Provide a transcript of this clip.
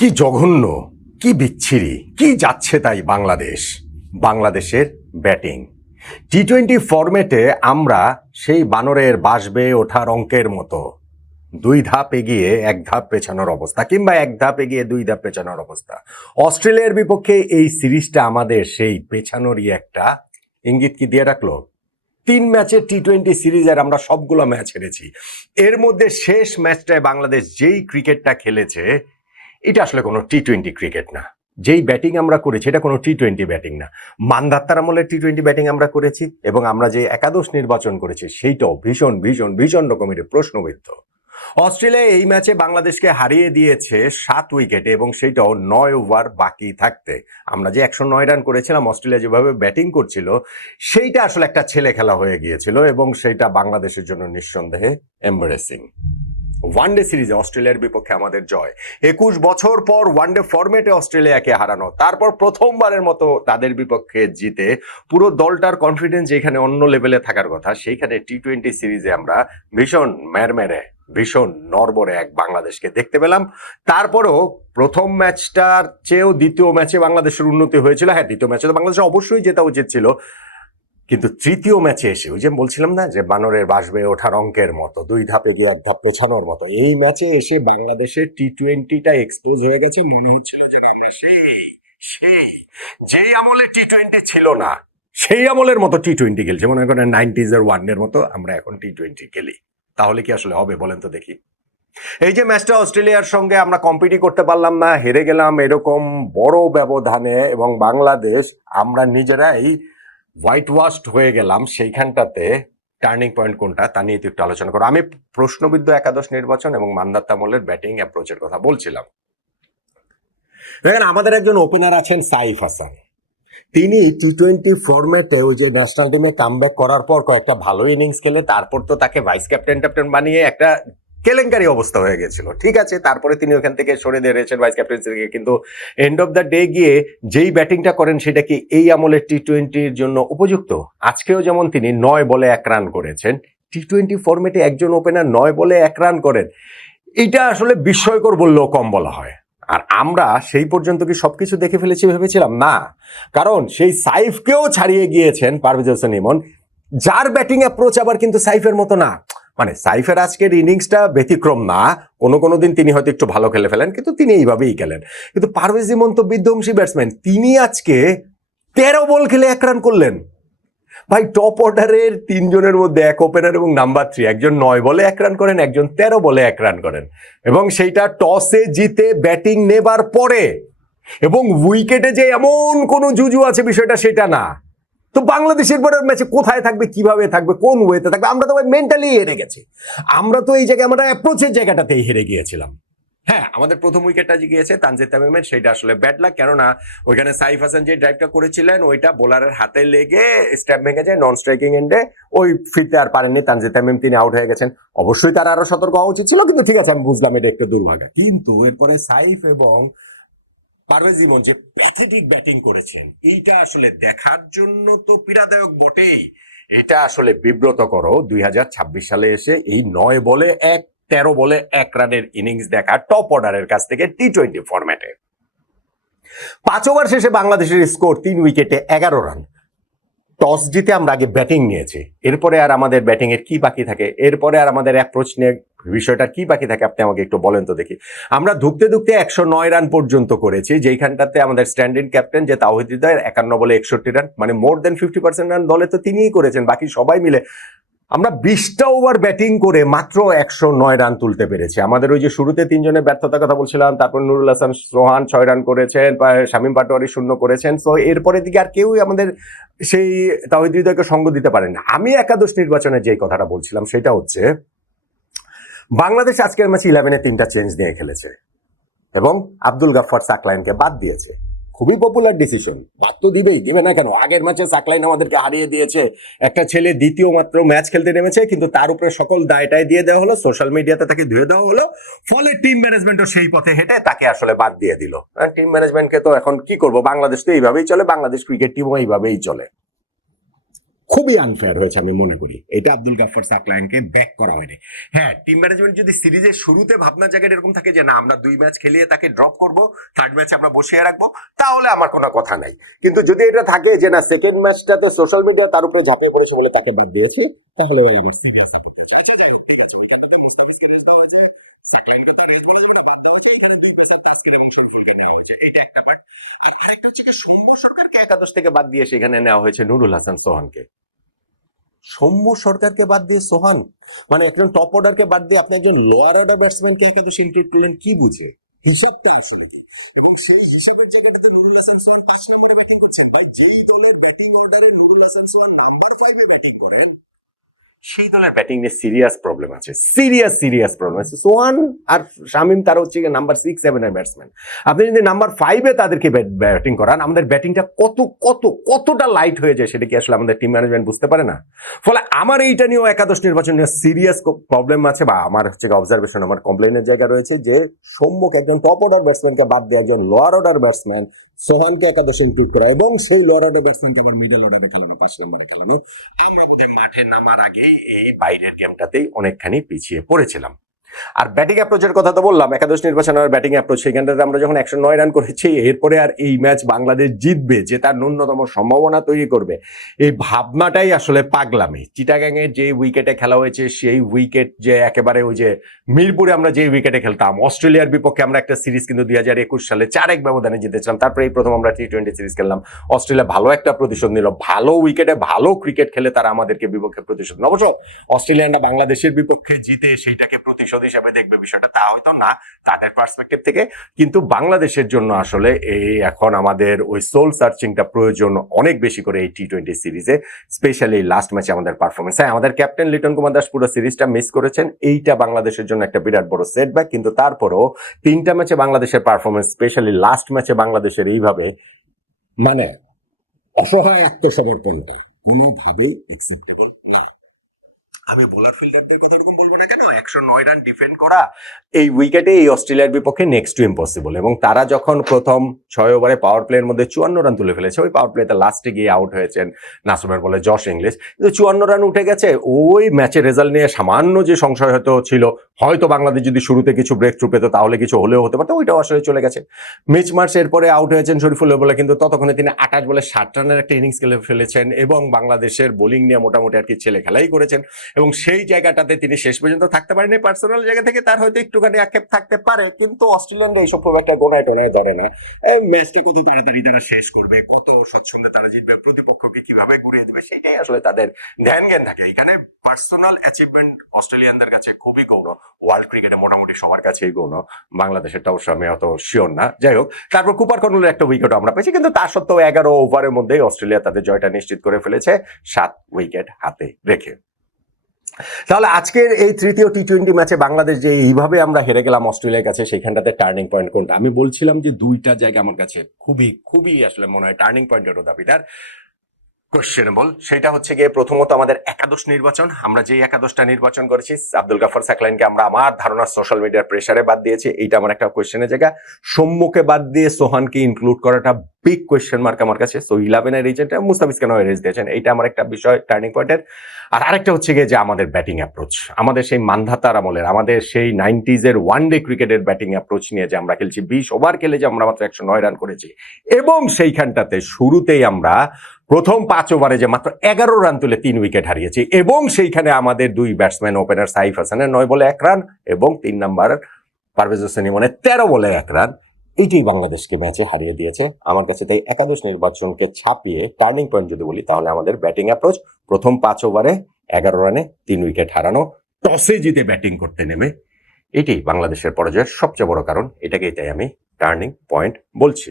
কি জঘন্য, কি বিচ্ছিরি, কি যাচ্ছে তাই বাংলাদেশের ব্যাটিং। টি-20 ফরম্যাটে আমরা সেই বানরের বাসবে ওঠার অঙ্কের মতো 2 ধাপ এগিয়ে 1 ধাপ পেছানোর অবস্থা, কিংবা 1 ধাপ এগিয়ে 2 ধাপ পেছানোর অবস্থা। অস্ট্রেলিয়ার বিপক্ষে এই সিরিজটা আমাদের সেই পেছানোরই একটা ইঙ্গিত কি দিয়ে রাখলো। 3 ম্যাচের টি-20 সিরিজের আমরা সবগুলো ম্যাচ হেরেছি। এর মধ্যে শেষ ম্যাচটায় বাংলাদেশ যেই ক্রিকেটটা খেলেছে, এটা আসলে কোনো টি-20 ক্রিকেট না। যেই ব্যাটিং আমরা করেছি এটা কোনো টি-20 ব্যাটিং না। মান্ধাত্তার আমলের টি-20 ব্যাটিং আমরা করেছি, এবং আমরা যে একাদশ নির্বাচন করেছি সেইটাও ভীষণ ভীষণ ভীষণ রকমের প্রশ্নবিদ্ধ। অস্ট্রেলিয়া এই ম্যাচে বাংলাদেশকে হারিয়ে দিয়েছে 7 উইকেটে, এবং সেইটাও 9 ওভার বাকি থাকতে। আমরা যে 109 রান করেছিলাম, অস্ট্রেলিয়া যেভাবে ব্যাটিং করছিল সেইটা আসলে একটা ছেলে খেলা হয়ে গিয়েছিল, এবং সেইটা বাংলাদেশের জন্য নিঃসন্দেহে এম্বারেসিং। ওয়ানডে সিরিজে অস্ট্রেলিয়ার বিপক্ষে আমাদের জয়, 21 বছর পর ওয়ানডে ফরম্যাটে অস্ট্রেলিয়াকে হারানো, তারপর প্রথমবারের মতো তাদের বিপক্ষে জিতে পুরো দলটার কনফিডেন্স যেখানে অন্য লেভেলে থাকার কথা, সেইখানে টি-20 সিরিজে আমরা ভীষণ ম্যারমেরে ভীষণ নড়বড়ে এক বাংলাদেশকে দেখতে পেলাম। তারপরেও প্রথম ম্যাচটার চেয়েও দ্বিতীয় ম্যাচে বাংলাদেশের উন্নতি হয়েছিল। হ্যাঁ, দ্বিতীয় ম্যাচে তো বাংলাদেশ অবশ্যই জেতা উচিত ছিল, কিন্তু তৃতীয় ম্যাচে এসে ওই যে বলছিলাম না যে বানরের বাসবে ওঠার অঙ্কের মতো 2 ধাপে গিয়ে 1 ধাপ পেছানোর মতো, এই ম্যাচে এসে বাংলাদেশের টি-20টা এক্সপোজ হয়ে গেছে। মনে হচ্ছিল যে আমরা যেই আমলে টি-20 ছিল না, সেই আমলের মতো টি-20 খেলছে। মনে করেন 90s-এর ওয়ানের মতো আমরা এখন টি-20 খেলি। তাহলে কি আসলে হবে বলেন তো দেখি। এই যে ম্যাচটা অস্ট্রেলিয়ার সঙ্গে আমরা কম্পিটই করতে পারলাম না, হেরে গেলাম এরকম বড় ব্যবধানে, এবং বাংলাদেশ আমরা নিজেরাই হোয়াইট ওয়াশড হয়ে গেলাম, সেইখানটাতে টার্নিং পয়েন্ট কোনটা তা নিয়ে একটু আলোচনা করো। আমি প্রশ্নবিদ্ধ একাদশ নির্বাচন এবং মান্ধাত্তা আমলের ব্যাটিং অ্যাপ্রোচের কথা বলছিলাম। আমাদের একজন ওপেনার আছেন সাইফ হাসান। তিনি টি-20 ফরম্যাটে ওই যে ন্যাশনাল টিমে কামব্যাক করার পর কয়েকটা ভালো ইনিংস খেলে তারপর তো তাকে ভাইস ক্যাপ্টেন বানিয়ে একটা কেলেঙ্কারি অবস্থা হয়ে গেছিল। ঠিক আছে, তারপরে তিনি ওখান থেকে সরে দিয়েছেন ভাইস ক্যাপ্টেন্সি থেকে, কিন্তু এন্ড অফ দ্য ডে গিয়ে যেই ব্যাটিংটা করেন সেটা কি এই আমলের টি-20-র জন্য উপযুক্ত? আজকেও যেমন তিনি 9 বলে 1 রান করেছেন, টি-20 ফরম্যাটে একজন ওপেনার 9 বলে 1 রান করেন, এটা আসলে বিস্ময়কর বললেও কম বলা হয়। আর আমরা সেই পর্যন্ত কি সবকিছু দেখে ফেলেছি ভেবেছিলাম? না, কারণ সেই সাইফকেও ছাড়িয়ে গিয়েছেন পারভেজ হোসেন ইমন, যার ব্যাটিং অ্যাপ্রোচ আবার কিন্তু সাইফের মতো না। মানে সাইফের আজকের ইনিংসটা ব্যতিক্রম না, কোনো দিন তিনি হয়তো একটু ভালো খেলে ফেলেন, কিন্তু তিনি এইভাবেই খেলেন। কিন্তু পারভেজ ইমন তো বিধ্বংসী ব্যাটসম্যান, তিনি আজকে 13 বল খেলে 1 রান করলেন। ভাই, টপ অর্ডারের 3 জনের মধ্যে এক ওপেনার এবং নাম্বার 3, একজন 9 বলে 1 রান করেন, একজন 13 বলে 1 রান করেন, এবং সেইটা টসে জিতে ব্যাটিং নেবার পরে, এবং উইকেটে যে এমন কোনো জুজু আছে বিষয়টা সেটা না। তো বাংলাদেশের পরের ম্যাচে কোথায় থাকবে, কিভাবে থাকবে, কোন ওয়েতে থাকবে? আমরা তো মেন্টালি হেরে গেছি। আমরা তো এই জায়গায় আমরা অ্যাপ্রোচের জায়গাটাতেই হেরে গিয়েছিলাম। হ্যাঁ, আমাদের প্রথম উইকেটটা যে গিয়েছে তানজিদ তামিমের, সেইটা আসলে ব্যাড লাক, কেননা ওইখানে সাইফ হাসান যে ড্রাইভটা করেছিলেন ওইটা বোলারের হাতে লেগে স্ট্যাম্প ভেঙে যায় নন স্ট্রাইকিং এন্ডে, ওই ফিরতে আর পারেননি তানজিদ তামিম, তিনি আউট হয়ে গেছেন। অবশ্যই তার আরো সতর্ক হওয়া উচিত ছিল, কিন্তু ঠিক আছে, আমি বুঝলাম এটা একটু দুর্ভাগ্য। কিন্তু এরপরে সাইফ এবং পারভেজ ইমন যে প্যাথেটিক ব্যাটিং করেছেন, এইটা আসলে দেখার জন্য তো পীড়াদায়ক বটেই, এটা আসলে বিব্রতকর 2026 সালে এসে এই 9 বলে 1, 13 বলে 1 রানের ইনিংস দেখা টপ অর্ডারের কাছ থেকে টি-20 ফরম্যাটে। 5 ওভার শেষে বাংলাদেশের স্কোর 3 উইকেটে 11 রান। টস জিতে আমরা আগে ব্যাটিং নিয়েছি, এরপরে আর আমাদের ব্যাটিং এর কি বাকি থাকে, এরপরে আর আমাদের অ্যাপ্রোচ নিয়ে বিষয়টা কি বাকি থাকে আপনি আমাকে একটু বলেন তো দেখি। আমরা ধুকতে 109 রান পর্যন্ত করেছি, যেইখানটাতে আমাদের স্ট্যান্ডিং ক্যাপ্টেন যে তাওহিদ হৃদয় 51 বলে 61 রান, মানে মোর দেন 50% রান দলে তো তিনিই করেছেন, বাকি সবাই মিলে আমরা 20টা ওভার ব্যাটিং করে মাত্র 109 রান তুলতে পেরেছি। আমাদের ওই যে শুরুতে 3 জনের ব্যর্থতার কথা বলছিলাম, তারপর নুরুল হাসান সোহান 6 রান করেছেন, শামীম পাটোয়ারি 0 করেছেন। সো এরপরের দিকে আর কেউই আমাদের সেই তাওহিদ হৃদয়কে সঙ্গ দিতে পারেন না। আমি একাদশ নির্বাচনে যে কথাটা বলছিলাম সেটা হচ্ছে, বাংলাদেশ আজকের ম্যাচে 11-এ 3টা চেঞ্জ নিয়ে খেলেছে, এবং আব্দুল গাফফার সাকলাইনকে বাদ দিয়েছে। খুবই পপুলার ডিসিশন, বাদ তো দিবে না কেন? আগের ম্যাচে সাকলাইন আমাদেরকে হারিয়ে দিয়েছে, একটা ছেলে দ্বিতীয় মাত্র ম্যাচ খেলতে নেমেছে, কিন্তু তার উপরে সকল দায়টাই দিয়ে দেওয়া হলো, সোশ্যাল মিডিয়াতে তাকে ধুয়ে দেওয়া হলো, ফলে টিম ম্যানেজমেন্টও সেই পথে হেঁটে তাকে আসলে বাদ দিয়ে দিল। টিম ম্যানেজমেন্টকে তো এখন কি করবো, বাংলাদেশ তো এইভাবেই চলে, বাংলাদেশ ক্রিকেট টিমও এইভাবেই চলে। খুবই আনফেয়ার হয়েছে আমি মনে করি। এটা আব্দুল গাফফার সাকলায়েনকে ব্যাক করা হয়নি। হ্যাঁ, টিম ম্যানেজমেন্ট যদি সিরিজের শুরুতে ভাবনার জায়গায় এরকম থাকে যে না আমরা 2 ম্যাচ খেলিয়ে তাকে ড্রপ করব, থার্ড ম্যাচে আমরা বসিয়ে রাখবো, তাহলে আমার কোনো কথা নাই। কিন্তু যদি এটা থাকে যে না সেকেন্ড ম্যাচটাতে সোশ্যাল মিডিয়া তার উপরে ঝাঁপিয়ে পড়েছে বলে তাকে বাদ দিয়েছে, তাহলে আমার সিরিয়াস আচ্ছা যাই হোক, ঠিক আছে। ওইখানটাতে মুস্তাফিজকে রেস্ট দেওয়া হয়েছে, সাকলায়েনকে তো রেস্ট বলা যাবে না, বাদ দেওয়া হয়েছে। এখানে 2 ম্যাচের তাসকিন এবং সুফিয়ানকে নেওয়া হয়েছে, এটা একটা পার্ট। আর একটা হচ্ছে কি সৌম্য সরকারকে একাদশ থেকে বাদ দিয়ে সেখানে নেওয়া হয়েছে নুরুল হাসান সোহানকে। সৌম্য সরকারকে বাদ দিয়ে সোহান, মানে একজন টপ অর্ডারকে বাদ দিয়ে আপনি একজন লোয়ার অর্ডার ব্যাটসম্যানকে একাদশে ইনক্লুড করলেন, কি বুঝে হিসাবটা আসলে কি? এবং সেই হিসাবের জায়গাটাতে নুরুল হাসান সোহান 5 নম্বরে ব্যাটিং করছেন। ভাই যেই দলের ব্যাটিং অর্ডারে নুরুল হাসান সোহান নাম্বার 5-এ ব্যাটিং করেন, সেই দলের ব্যাটিং নিয়ে সিরিয়াস প্রবলেম আছে, সিরিয়াস প্রবলেম আছে। সোহান আর শামিম তারা হচ্ছে নাম্বার 6-7 এর ব্যাটসম্যান। আপনি যদি নাম্বার 5-এ তাদেরকে ব্যাটিং করান, আমাদের ব্যাটিংটা কতটা লাইট হয়ে যায় সেটা কি আসলে আমাদের টিম ম্যানেজমেন্ট বুঝতে পারে না? ফলে আমার এইটা নিয়েও একাদশ নির্বাচন নিয়ে সিরিয়াস প্রবলেম আছে, বা আমার হচ্ছে অবজারভেশন, আমার কমপ্লেনের জায়গা রয়েছে যে সৌম্যকে একজন টপ অর্ডার ব্যাটসম্যানকে বাদ দিয়ে একজন লোয়ার অর্ডার ব্যাটসম্যান সোহানকে একাদশে ইনক্লুড করা, এবং সেই লোয়ার অর্ডার ব্যাটসম্যানকে আবার মিডল অর্ডারে খেলানো, 5 নম্বরে খেলানো। আমরা বোধহয় মাঠে নামার আগেই এই বাইরের গেমটাতেই অনেকখানি পিছিয়ে পড়েছিলাম। আর ব্যাটিং অ্যাপ্রোচের কথা তো বললাম, একাদশ নির্বাচন আর ব্যাটিং অ্যাপ্রোচ, সেখানটাতে আমরা যখন 109 রান করেছি, এরপরে আর এই ম্যাচ বাংলাদেশ জিতবে যে তার ন্যূনতম সম্ভাবনা তৈরি করবে, এই ভাবনাটাই আসলে পাগলামি। চিটাগাং এর যে উইকেটে খেলা হয়েছে সেই উইকেট যে একেবারে ওই যে মিরপুরে আমরা যে উইকেটে খেলতাম, অস্ট্রেলিয়ার বিপক্ষে আমরা একটা সিরিজ কিন্তু 2021 সালে 4-1 ব্যবধানে জিতেছিলাম, তারপরে এই প্রথম আমরা টি20 সিরিজ খেললাম, অস্ট্রেলিয়া ভালো একটা প্রতিশোধ নিল, ভালো উইকেটে ভালো ক্রিকেট খেলে তারা আমাদেরকে বিপক্ষে প্রতিশোধ নিল। অবশ্য অস্ট্রেলিয়ানরা বাংলাদেশের বিপক্ষে জিতে সেইটাকে প্রতিশোধ হিসাবে দেখবে বিষয়টা, তা হয়তো না তাদের পার্সপেক্টিভ থেকে, কিন্তু বাংলাদেশের জন্য আসলে এই এখন আমাদের ওই সোল সার্চিংটা প্রয়োজন অনেক বেশি করে এই টি20 সিরিজে, স্পেশালি লাস্ট ম্যাচে আমাদের পারফরমেন্স। হ্যাঁ, আমাদের ক্যাপ্টেন লিটন কুমার দাস পুরো সিরিজটা মিস করেছেন, এইটা বাংলাদেশের জন্য একটা বিরাট বড় সেটব্যাক, কিন্তু তারপরও 3টা ম্যাচে বাংলাদেশের পারফরমেন্স, স্পেশালি লাস্ট ম্যাচে বাংলাদেশের এইভাবে মানে অসহায় আত্মসমর্পণটা কোনোভাবেই অ্যাকসেপ্টেবল না। আমি বোলার ফিল্ডারদের কথা এরকম বলবো না কেন, 109 রান ডিফেন্ড করা এই উইকেটে এই অস্ট্রেলিয়ার বিপক্ষে নেক্সট টু ইম্পসিবল। এবং তারা যখন প্রথম 6 ওভারে পাওয়ার প্লের মধ্যে 54 রান তুলে ফেলেছে, ওই পাওয়ার প্লেতে লাস্টে গিয়ে আউট হয়েছেন নাসুমের বলে জশ ইংলিশ, কিন্তু 54 রান উঠে গেছে। ওই ম্যাচের রেজাল্ট নিয়ে সামান্য যে সংশয় হয়তো ছিল, হয়তো বাংলাদেশ যদি শুরুতে কিছু ব্রেক থ্রু পেত তাহলে কিছু হলেও হতে পারতো, ওইটাও আসলে চলে গেছে। মিচ মার্শ এরপরে আউট হয়েছেন শরীফুলের বলে, কিন্তু ততক্ষণে তিনি 28 বলে 60 রানের একটা ইনিংস খেলে ফেলেছেন এবং বাংলাদেশের বোলিং নিয়ে মোটামুটি আর কি ছেলে খেলাই করেছেন, এবং সেই জায়গাটাতে তিনি শেষ পর্যন্ত থাকতে পারেনি। পার্সোনাল জায়গা থেকে তার হয়তো একটুখানি আক্ষেপ থাকতে পারে, কিন্তু অস্ট্রেলিয়ানরা এইসব খুব একটা গোনায় টোনায় ধরে না। ম্যাচটা কত তাড়াতাড়ি তারা শেষ করবে, কত স্বচ্ছন্দে তারা জিতবে, প্রতিপক্ষকে কিভাবে ঘুরিয়ে দিবে, সেটাই আসলে তাদের ধ্যান জ্ঞান থাকে। এখানে পার্সোনাল অ্যাচিভমেন্ট অস্ট্রেলিয়ানদের কাছে খুবই গৌণ, ওয়ার্ল্ড ক্রিকেটে মোটামুটি সবার কাছেই গৌণ, বাংলাদেশেরটা অবশ্য আমি অত শিওর না। যাই হোক, তারপর কুপার কর্নেলের একটা উইকেট আমরা পেয়েছি, কিন্তু তা সত্ত্বেও 11 ওভারের মধ্যেই অস্ট্রেলিয়া তাদের জয়টা নিশ্চিত করে ফেলেছে 7 উইকেট হাতে রেখে। তাহলে আজকের এই তৃতীয় টি20 ম্যাচে বাংলাদেশ যে এইভাবে আমরা হেরে গেলাম অস্ট্রেলিয়ার কাছে, সেখানটাতে টার্নিং পয়েন্ট কোনটা? আমি বলছিলাম যে 2টা জায়গা আমার কাছে খুবই আসলে মনে হয় টার্নিং পয়েন্টেরও দাবিদার, কোয়েশ্চেনেবল। সেটা হচ্ছে গিয়ে প্রথমত আমাদের একাদশ নির্বাচন। আমরা যে একাদশটা নির্বাচন করেছি, আব্দুল গাফফার সাকলায়েনকে আমরা আমার ধারণা সোশ্যাল মিডিয়ার প্রেসারে বাদ দিয়েছি, এইটা আমার একটা কোয়েশ্চেনের জায়গা। সৌম্যকে বাদ দিয়ে সোহানকে ইনক্লুড করাটা বিগ কোয়েশ্চেন মার্ক আমার কাছে। সো 11-এর রিজেন্টে মুস্তাফিজ কেন রেজ দিয়েছেন, এইটা আমার একটা বিষয় টার্নিং পয়েন্টের। আর আরেকটা হচ্ছে গিয়ে যে আমাদের ব্যাটিং অ্যাপ্রোচ, আমাদের সেই মান্ধাতার আমলের, আমাদের সেই 90s-এর ওয়ানডে ক্রিকেটের ব্যাটিং অ্যাপ্রোচ নিয়ে যে আমরা খেলছি, 20 ওভার খেলে যে আমরা মাত্র 109 রান করেছি, এবং সেইখানটাতে শুরুতেই আমরা প্রথম 5 ওভারে যে মাত্র 11 রান তুলে 3 উইকেট হারিয়েছি, এবং সেইখানে আমাদের 2 ব্যাটসম্যান ওপেনার সাইফ হাসানের 9 বলে 1 রান এবং 3 নাম্বার পারভেজ হোসেন ইমনের 13 বলে 1 রান, এটাই বাংলাদেশকে ম্যাচে হারিয়ে দিয়েছে আমার কাছে। তাই একাদশ নির্বাচনকে ছাপিয়ে টার্নিং পয়েন্ট যদি বলি, তাহলে আমাদের ব্যাটিং অ্যাপ্রোচ, প্রথম 5 ওভারে 11 রানে 3 উইকেট হারানো, টসে জিতে ব্যাটিং করতে নেমে, এটাই বাংলাদেশের পরাজয়ের সবচেয়ে বড় কারণ। এটাকেই তাই আমি টার্নিং পয়েন্ট বলছি।